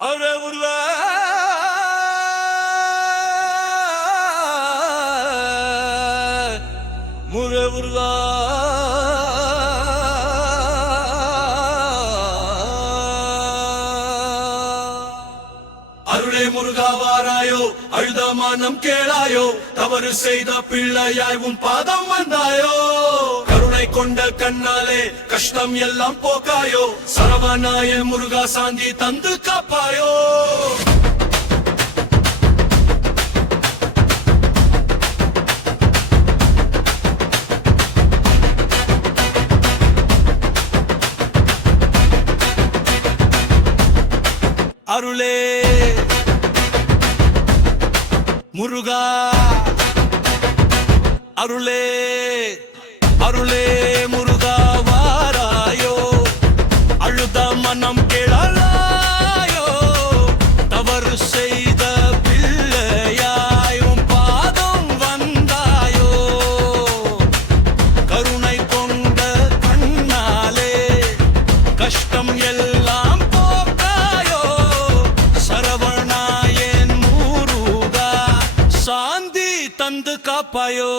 அவரே முருகா முருகா அருளே முருகா வாராயோ அழுத மனம் கேளாயோ தவறு செய்த பிள்ளையாய் உன் பாதம் வந்தாயோ கருணை கொண்ட கண்ணாலே கஷ்டம் எல்லாம் போக்காயோ சரவணாய முருகா சாந்தி தந்து காப்பாயோ அருளே முருகா அருளே அருளே முருகா வாராயோ அழுத மனம் கேளாயோ தவறு செய்த பிள்ளையாய் உன் பாதம் வந்தாயோ கருணை கொண்ட கண்ணாலே கஷ்டம் எல்லாம் போக்காயோ சரவணாயன் முருகா சாந்தி தந்து காப்பாயோ